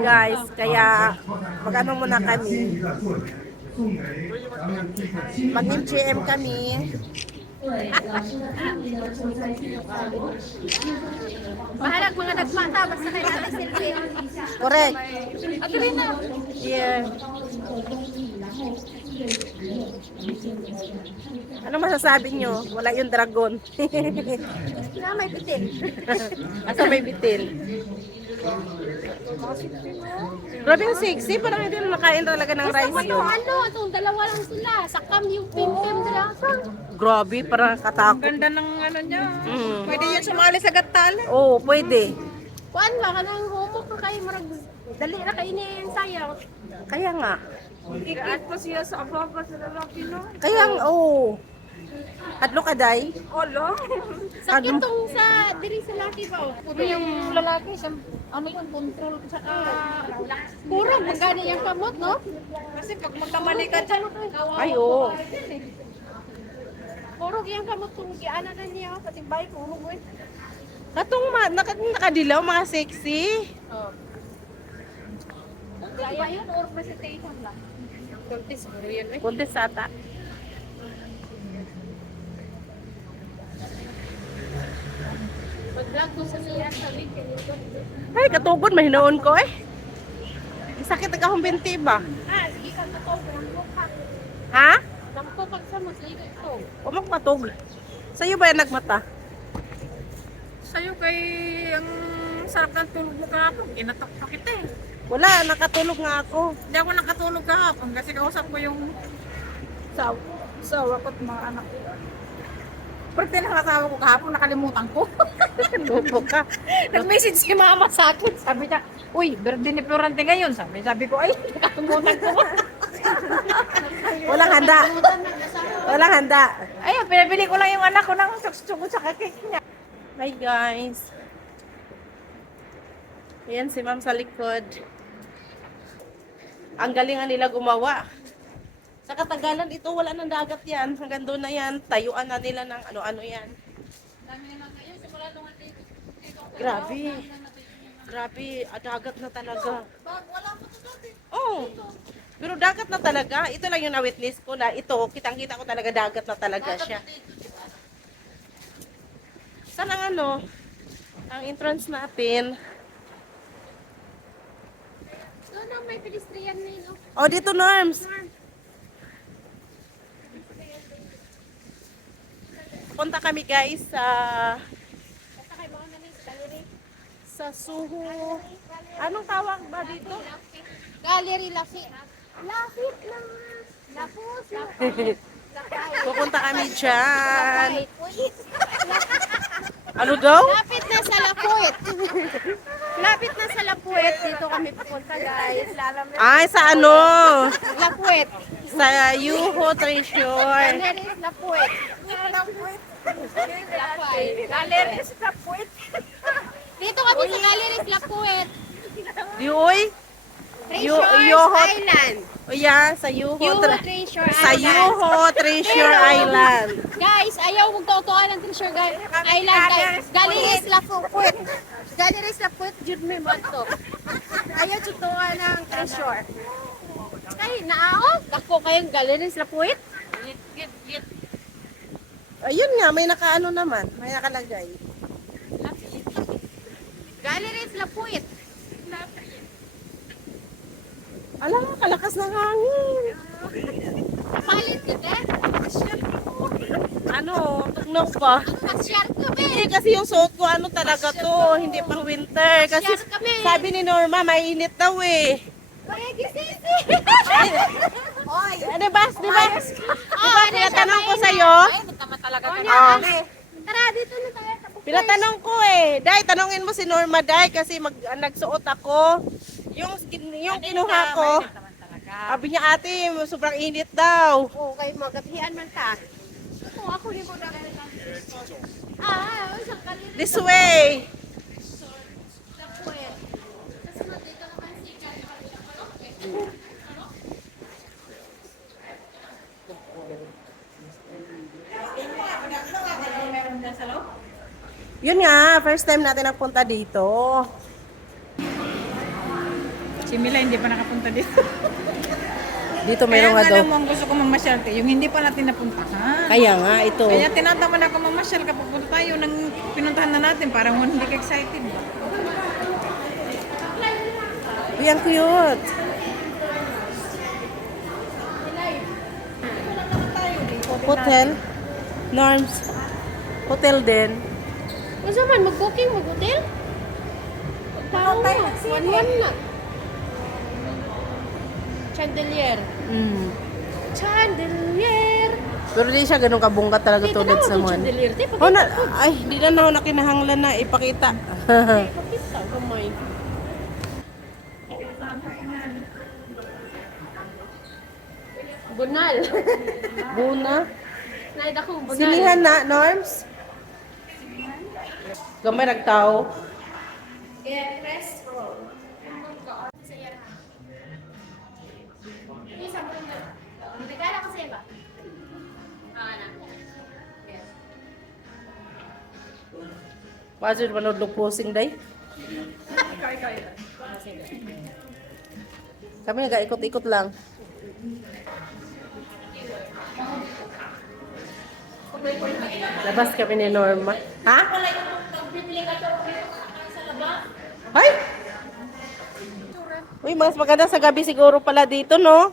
guys, kaya magano muna kami. Mag-MGM kami. Bahalag mga nagmata, basta kayo natin silbi. Correct. Agree na. Yeah. Ano masasabi nyo? Wala yung dragon. Na may bitin. Asa may bitin? Grabe yung sexy. Parang hindi na nakain talaga ng rice Yung yun. ano, itong dalawa lang sila. Sakam yung pim-pim nila. Grabe, parang katakot. Ganda ng ano niya. Mm. Pwede yan sumali sa gatali. Oo, oh, pwede. Kuan ba, kanang humok na kayo, marag dali na kayo ni sayang. Kaya nga. Ikat pa siya sa abaga sa lalaki no. Kaya nga, oo. Oh. Hadlo ka, day? Olo. Sakit tong sa diri sa laki ba? oh. Yung lalaki sa ano yung control sa Ah, puro magani yung kamot, no? Kasi pag magkamali ka dyan, Ay, oo. Puro yung kamot kung giana na niya, pati bike, puro mo. Katong ma, naka, nakadilaw, mga sexy. Oh. Kaya yun, or presentation lang. Ko sa siya sa weekend. Ay, katugod, mahinoon ko eh. Sakit ang kahumbinti ba? Ah, sige ka ka. Ha? Rambo pag sa mas ligo ito. Umak matog. Sa'yo ba yan nagmata? Sa'yo kay ang sarap ng tulog mo kahapon. Kinatok pa kita eh. Wala, nakatulog nga ako. Hindi ako nakatulog kahapon kasi kausap ko yung sawa, sawa ko at mga anak ko. Pero tinakasawa ko kahapon, nakalimutan ko. Lupo ka. Nag-message si mama sa akin. Sabi niya, uy, birthday ni Florante ngayon. Sabi, sabi ko, ay, nakalimutan ko. Walang handa. Walang handa. Ayun, pinabili ko lang yung anak ko ng suksukot sa cake niya. Hi guys. Ayan si ma'am sa likod. Ang galingan nila gumawa. Sa katagalan ito, wala nang dagat yan. Hanggang doon na yan. Tayuan na nila ng ano-ano yan. Grabe. Grabe. Ah, dagat na talaga. Oh. Pero dagat na talaga. Ito lang yung na-witness ko na ito, kitang-kita ko talaga dagat na talaga siya. Saan ang ano? Ang entrance natin. Doon na may pedestrian na yun. oh. Oh, dito, Norms. Punta kami guys sa sa Suho. Anong tawag ba dito? Gallery Lafi. Lapit lang. Lapos. Pupunta kami dyan. Ano daw? Lapit Lapuit. Lapit na sa Lapuit. Dito kami pupunta guys. Lalam. Ay, sa ano? Lapuit. Sa Yuho Treasure. Gallery Lapuit. Lapuit. Gallery Lapuit. Dito kami sa Gallery Lapuit. Yuoy? Yo- Treasures Yoho- Island. O yan, sa Yuho. Yuho Tre- Treasure sa Island. Yuho Treasure Island. Guys, ayaw magtautuan ng Treasure Ga- Island, guys. Galeries Lapuit. Galeries Lapuit, jud may bato. Ayaw tutuan ng Treasure. Ay, naaog. Ako kayong Galeries Lapuit. Ayun nga, may nakaano naman. May nakalagay. Galeries Lapuit. Alam, kalakas ng hangin. Palit kita. Ano, tugnaw pa. Hindi kasi yung suot ko ano talaga to, hindi pang winter. Kasi sabi ni Norma, mainit daw eh. Oy. Ano ba? Di ba? Oh, ano siya Pinatanong ko sa'yo. Ay, tama talaga. Oh, ka. ate. Tara, dito na tayo. Pinatanong ko eh. Dai, tanongin mo si Norma, Dai, kasi mag, nagsuot ako. Yung, yung kinuha ko, sabi niya ate, sobrang init daw. Okay, magabihan man ta. Kung ako ni mo na Ah, isang kaliri. This way. Yun nga, first time natin nagpunta dito. Si Mila hindi pa nakapunta dito. Dito Kaya meron nga nga daw. alam mo, ang gusto ko mamasyal, te, yung hindi pa natin napuntahan. Kaya nga, ito. Kaya tinataman ako mamasyal kapag punta tayo nang pinuntahan na natin para mo hindi ka excited ba? Uy, ang cute. Hotel. Norms. Hotel din. Masa man, mag-booking, mag-hotel? Pagpao mo, one-one na. Chandelier. Mm. Chandelier! Pero di siya ganun kabungkat talaga Dito tulad sa mon. chandelier. Di, Oh, na, ay, di na na ako nakinahanglan na ipakita. Pakita, gamay. Bunal. Buna. Naid akong bunal. Sinihan na, Norms. Gamay nagtao. Yeah, press roll. Isa mo na. Regala ko sa iba. Ah, na. Yes. Wajud manood log posing day. Kami nag-ikot-ikot lang. Labas kami ni Norma. Ha? Hay! Uy, mas maganda sa gabi siguro pala dito, no?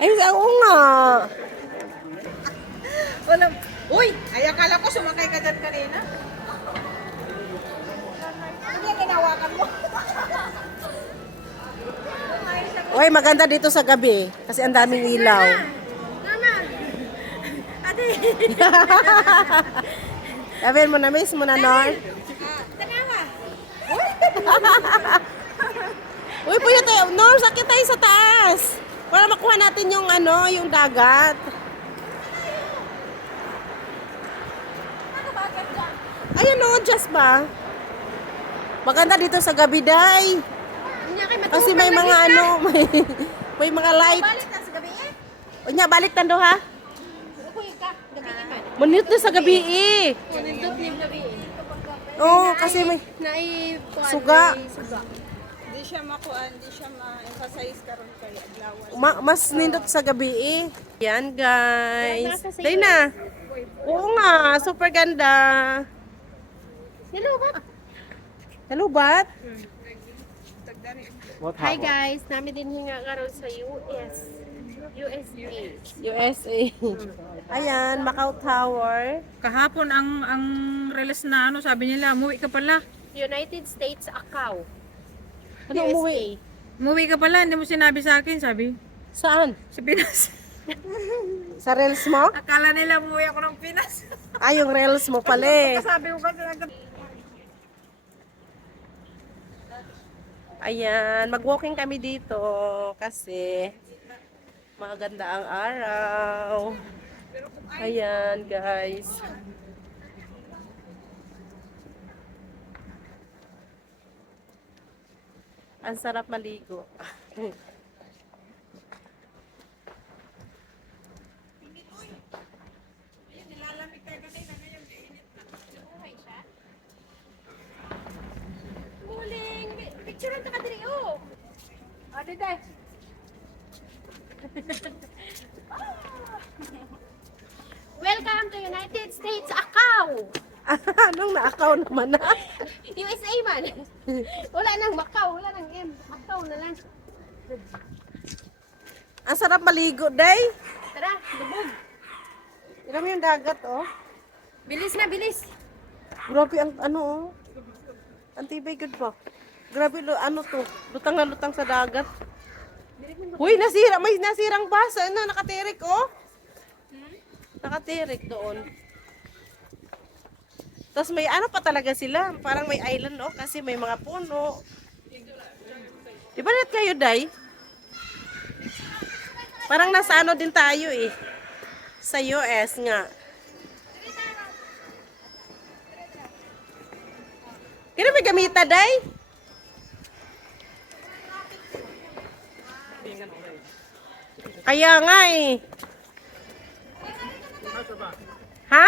Ay, oo nga. Walang, uy, ay akala ko sumakay ka dyan kanina. Ano yung ginawakan mo? Uy, maganda dito sa gabi. Kasi ang daming ilaw. Sabihin mo na, miss mo na, Nor. Tanawa! Uy, puyo tayo. Nor, sakit tayo sa taas. Para makuha natin yung ano, yung dagat. Ayun no, just ba? Maganda dito sa gabi, day. Kasi may na mga ano, may, may mga light. Balik na sa gabi eh. O nya, balik tando ha. Munit na sa gabi eh. Nindot ni gabi eh. Oo, kasi may... Nai... Suga. Suga. Hindi siya makuan, hindi siya ma-emphasize karon kay Adlawan. Ma- mas nindot sa gabi eh. Yan guys. Day na. Oo nga, super ganda. Nilubat. Nalubat? Hi guys, namin din hinga karon sa US. USA. USA. Ayan, Macau Tower. Kahapon ang ang release na ano, sabi nila, umuwi ka pala. United States Akaw. Ano umuwi? Umuwi ka pala, hindi mo sinabi sa akin, sabi. Saan? Sa Pinas. Sa rails mo? Akala nila umuwi ako ng Pinas. Ah, yung rails mo pala eh. Sabi ko kasi. Ayan, mag-walking kami dito kasi maganda ang araw. Ayan, guys. Ang sarap maligo. Picture ang takadiri oh. Ate day. Welcome to United States Akaw. Anong naakaw naman na? USA man. Wala nang Macau, wala nang M. Macau na lang. Ang sarap maligo, day. Tara, lubog. Mo yung dagat, oh. Bilis na, bilis. Grabe ang ano, oh. Ang tibay good pa. Grabe, lo, ano to? Lutang na lutang sa dagat. Uy, nasira. May nasirang basa. Ano, nakatirik, oh. Nakatirik doon. Tapos may ano pa talaga sila. Parang may island, oh. Kasi may mga puno. Di ba net kayo, Day? Parang nasa ano din tayo, eh. Sa US nga. Kaya may gamita, Day? Kaya nga eh. Ha?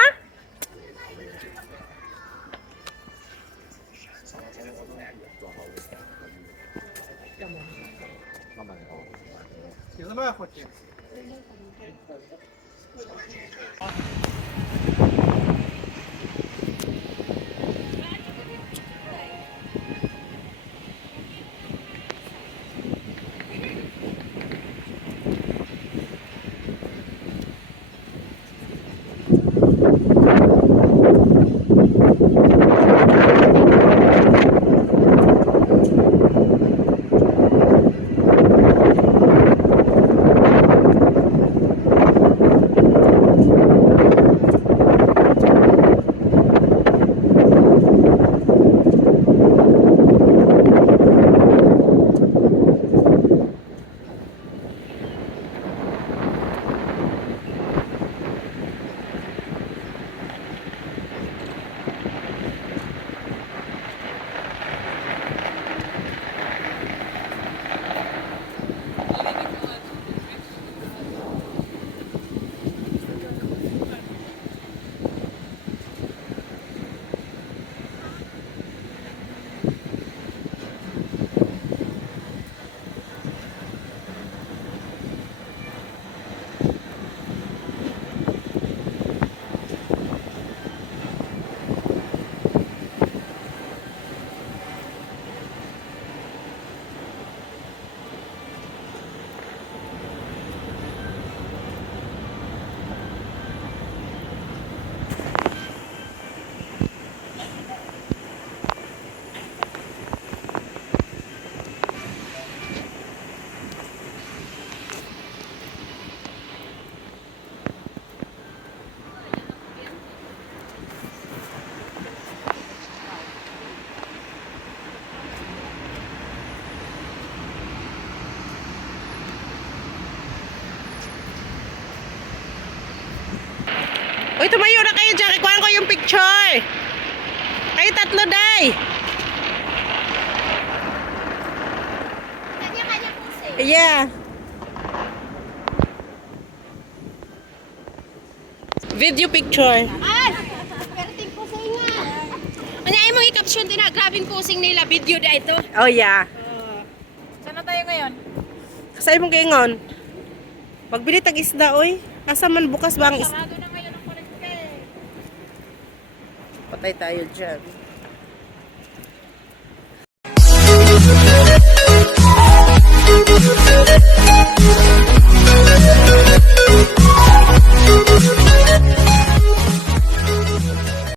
Uy, tumayo na kayo dyan. Kikuhaan ko yung picture. Kayo tatlo, day. Kanya-kanya po sir. Yeah. Video picture. Ay! Perting kusing nga. Ano mong i-caption din na grabing kusing nila video da ito. Oh, yeah. Saan na tayo ngayon? Kasay mong kaingon. Magbili tag isda, oy. Asa man bukas ba ang isda? patay tayo dyan.